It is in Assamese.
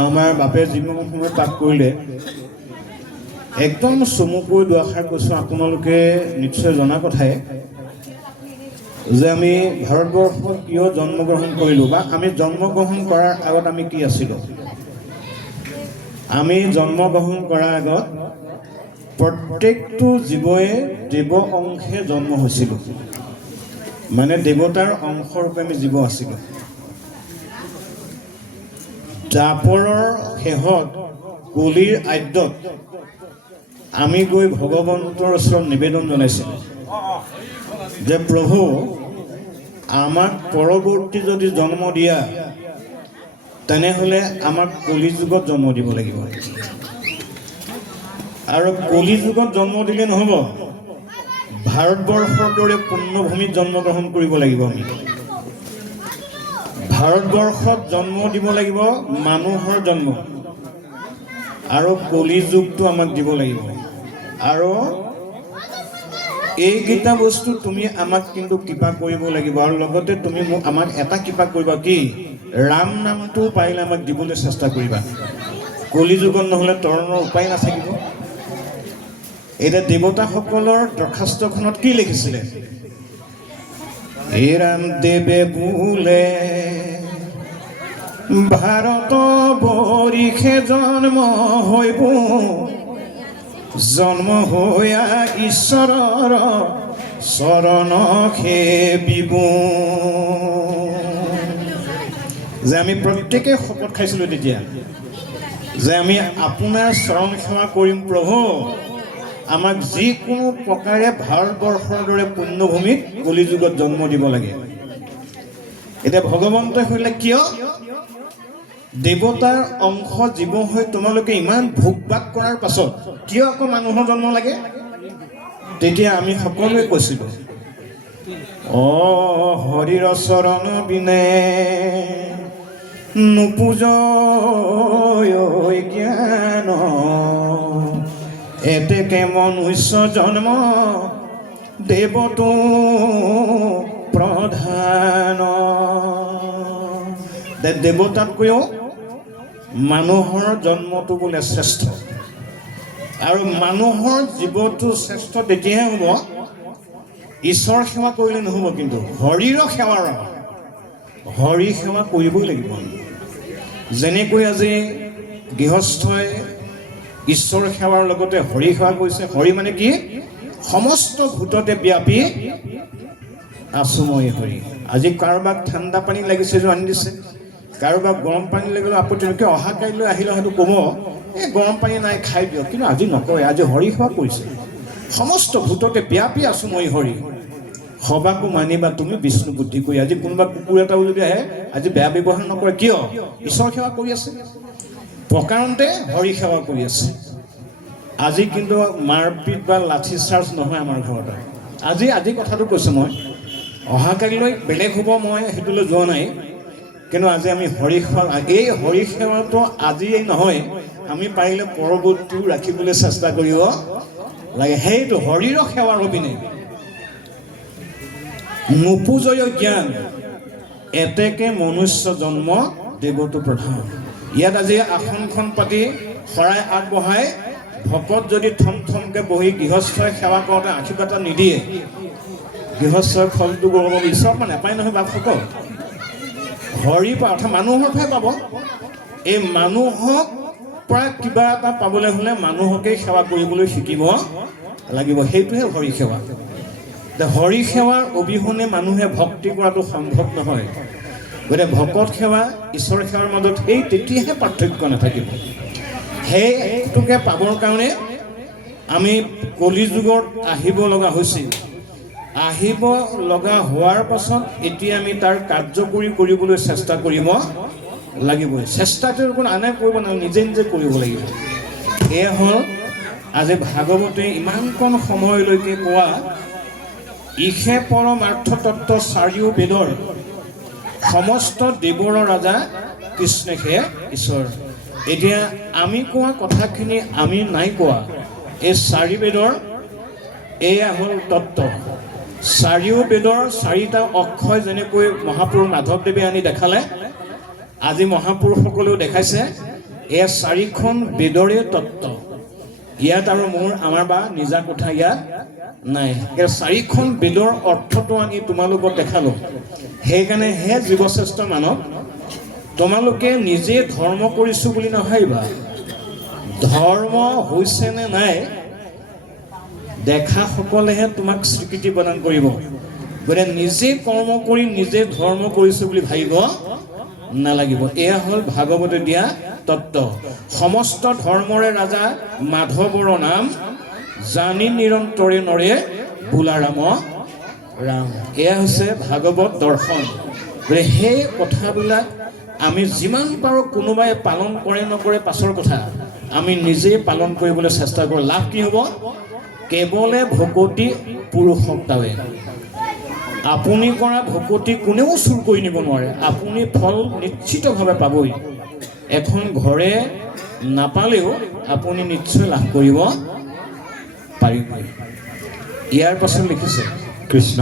আমাৰ বাপে যিমান সময় পাঠ কৰিলে একদম চমুকৈ দুআষাৰ কৈছোঁ। আপোনালোকে নিশ্চয় জনা কথাই যে আমি ভাৰতবৰ্ষত কিয় জন্মগ্ৰহণ কৰিলোঁ বা আমি জন্মগ্ৰহণ কৰাৰ আগত আমি কি আছিলোঁ। আমি জন্মগ্ৰহণ কৰাৰ আগত প্ৰত্যেকটো জীৱই দেৱ অংশে জন্ম হৈছিলোঁ, মানে দেৱতাৰ অংশৰূপে আমি জীৱ আছিলোঁ। দ্বাপৰৰ শেহত কলিৰ আদ্যত আমি গৈ ভগৱন্তৰ ওচৰত নিবেদন জনাইছিলোঁ যে প্ৰভু আমাক পৰৱৰ্তী যদি জন্ম দিয়া তেনেহ'লে আমাক কলি যুগত জন্ম দিব লাগিব। আৰু কলি যুগত জন্ম দিলে নহ'ব, ভাৰতবৰ্ষৰ দৰে পুণ্যভূমিত জন্মগ্ৰহণ কৰিব লাগিব। আমি ভাৰতবৰ্ষত জন্ম দিব লাগিব, মানুহৰ জন্ম, আৰু কলি যুগটো আমাক দিব লাগিব। আৰু এইকেইটা বস্তু তুমি আমাক কিন্তু কৃপা কৰিব লাগিব। আৰু লগতে তুমি আমাক এটা কৃপা কৰিবা, কি ৰাম নামটো পাৰিলে আমাক দিবলৈ চেষ্টা কৰিবা। কলি যুগত নহ'লে তৰণৰ উপায় নাথাকিব। এতিয়া দেৱতাসকলৰ দৰখাস্তখনত কি লিখিছিলে? হে ৰামদেৱে বোলে ভাৰত বৰিষে জন্ম হৈব, জন্ম হৈয়া ঈশ্বৰৰ চৰণ সেবিব। যে আমি প্ৰত্যেকে শপত খাইছিলোঁ তেতিয়া যে আমি আপোনাৰ চৰণ সেৱা কৰিম প্ৰভু। আমাক যিকোনো প্ৰকাৰে ভাৰতবৰ্ষৰ দৰে পুণ্যভূমিত কলি যুগত জন্ম দিব লাগে। এতিয়া ভগৱন্তই কৰিলে কিয়? দেৱতাৰ অংশ জীৱ হৈ তোমালোকে ইমান ভোগ ভাগ কৰাৰ পাছত কিয় আকৌ মানুহৰ জন্ম লাগে? তেতিয়া আমি সকলোৱে কৈছিলোঁ, হৰিৰ চৰণ বিনে নুপুজ জ্ঞান, এতেকে মনুষ্য জন্ম দেৱতো প্ৰধান। দেৱতাতকৈও মানুহৰ জন্মটো বোলে শ্ৰেষ্ঠ। আৰু মানুহৰ জীৱটো শ্ৰেষ্ঠ তেতিয়াহে হ'ব, ঈশ্বৰ সেৱা কৰিলে নহ'ব, কিন্তু হৰিৰ সেৱাৰ হৰি সেৱা কৰিবই লাগিব। যেনেকৈ আজি গৃহস্থই ঈশ্বৰ সেৱাৰ লগতে হৰি সেৱা কৰিছে। হৰি মানে কি? সমস্ত ভূততে ব্যাপী আছো মই হৰি। আজি কাৰোবাক ঠাণ্ডা পানী লাগিছে যে আনি দিছে, কাৰোবাক গৰম পানী লাগিলে আপত্তি নকৰে। অহা কাইলৈ আহিলে হয়তো ক'ব এই গৰম পানী নাই খাই দিয়ক, কিন্তু আজি নকৰে। আজি হৰি সেৱা কৰিছে। সমস্ত ভূততে ব্যাপী আছো মই হৰি। সবাকো মানিবা তুমি বিষ্ণু বুদ্ধি কৰি। আজি কোনোবা কুকুৰ এটাও যদি আহে, আজি বেয়া ব্যৱহাৰ নকৰে, কিয়? ঈশ্বৰ সেৱা কৰি আছে, প্ৰকাৰণতে হৰি সেৱা কৰি আছে। আজি কিন্তু মাৰপিট বা লাঠি চাৰ্জ নহয় আমাৰ ঘৰত। আজি কথাটো কৈছোঁ মই, অহাকালিলৈ বেলেগ হ'ব মই সেইটোলৈ যোৱা নাই, কিন্তু আজি আমি হৰি সেৱা, এই হৰি সেৱাটো আজিয়েই নহয়, আমি পাৰিলে পৰৱৰ্তীও ৰাখিবলৈ চেষ্টা কৰিব লাগে। সেইটো হৰিৰ সেৱাৰ অবিনে নুপুজয় জ্ঞান, এতেকে মনুষ্য জন্ম দেৱতো প্ৰধান। ইয়াত আজি আসনখন পাতি শৰাই আগবঢ়াই ভকত যদি থম থমকৈ বহি গৃহস্থই সেৱা কৰোঁতে আশীৰ্বাদ নিদিয়ে, গৃহস্থই ফলটো গৌৰৱ ঈশ্বৰ মানে নাপায় নহয়। বাপসকল হৰিৰ পৰা অৰ্থাৎ মানুহৰ পৰাই পাব। এই মানুহক পৰা কিবা এটা পাবলৈ হ'লে মানুহকেই সেৱা কৰিবলৈ শিকিব লাগিব। সেইটোহে হৰি সেৱা। হৰি সেৱাৰ অবিহনে মানুহে ভক্তি কৰাটো সম্ভৱ নহয়। গতিকে ভকত সেৱা ঈশ্বৰ সেৱাৰ মাজত সেই তেতিয়াহে পাৰ্থক্য নাথাকিব। সেইটোকে পাবৰ কাৰণে আমি কলি যুগত আহিব লগা হৈছিল। আহিব লগা হোৱাৰ পাছত এতিয়া আমি তাৰ কাৰ্যকৰী কৰিবলৈ চেষ্টা কৰিব লাগিবই। চেষ্টাটো কোনো আনে কৰিব নালাগে, নিজে নিজে কৰিব লাগিব। এয়া হ'ল আজি ভাগৱতে ইমানকণ সময়লৈকে কোৱা ইহে পৰমাৰ্থ তত্ত্ব চাৰিও বেদৰ, সমস্ত দেৱৰ ৰাজা কৃষ্ণহে ঈশ্বৰ। এতিয়া আমি কোৱা কথাখিনি আমি নাই কোৱা, এই চাৰি বেদৰ এয়া হ'ল তত্ত্ব। চাৰিও বেদৰ চাৰিটা অক্ষয় যেনেকৈ মহাপুৰুষ মাধৱদেৱে আনি দেখালে, আজি মহাপুৰুষসকলেও দেখাইছে এই চাৰিখন বেদৰে তত্ত্ব ইয়াত আৰু মোৰ আমাৰ বা নিজা কথা ইয়াত নাই এই চাৰিখন বেদৰ অৰ্থটো আমি তোমালোকক দেখালো সেইকাৰণে হে জীৱশ্ৰেষ্ঠ মানৱ তোমালোকে নিজে ধৰ্ম কৰিছো বুলি নাভাবিবা ধৰ্ম হৈছে নে নাই দেখা সকলেহে তোমাক স্বীকৃতি প্ৰদান কৰিব গতিকে নিজে কৰ্ম কৰি নিজে ধৰ্ম কৰিছো বুলি ভাবিব নালাগিব এয়া হ'ল ভাগৱতে দিয়া তত্ত্ব সমস্ত ধৰ্মৰে ৰাজা মাধৱৰ নাম জানি নিৰন্তৰে নৰে বোলা ৰাম ৰাম এয়া হৈছে ভাগৱত দৰ্শন গতিকে সেই কথাবিলাক আমি যিমান পাৰোঁ কোনোবাই পালন কৰে নকৰে পাছৰ কথা আমি নিজে পালন কৰিবলৈ চেষ্টা কৰোঁ লাভ কি হ'ব কেৱলে ভকতি পুৰুষোত্তমে আপুনি কৰা ভকতি কোনেও চুৰ কৰি নিব নোৱাৰে আপুনি ফল নিশ্চিতভাৱে পাবই এখন ঘৰে নাপালেও আপুনি নিশ্চয় লাভ কৰিব পাৰিব ইয়াৰ পাছত লিখিছে কৃষ্ণ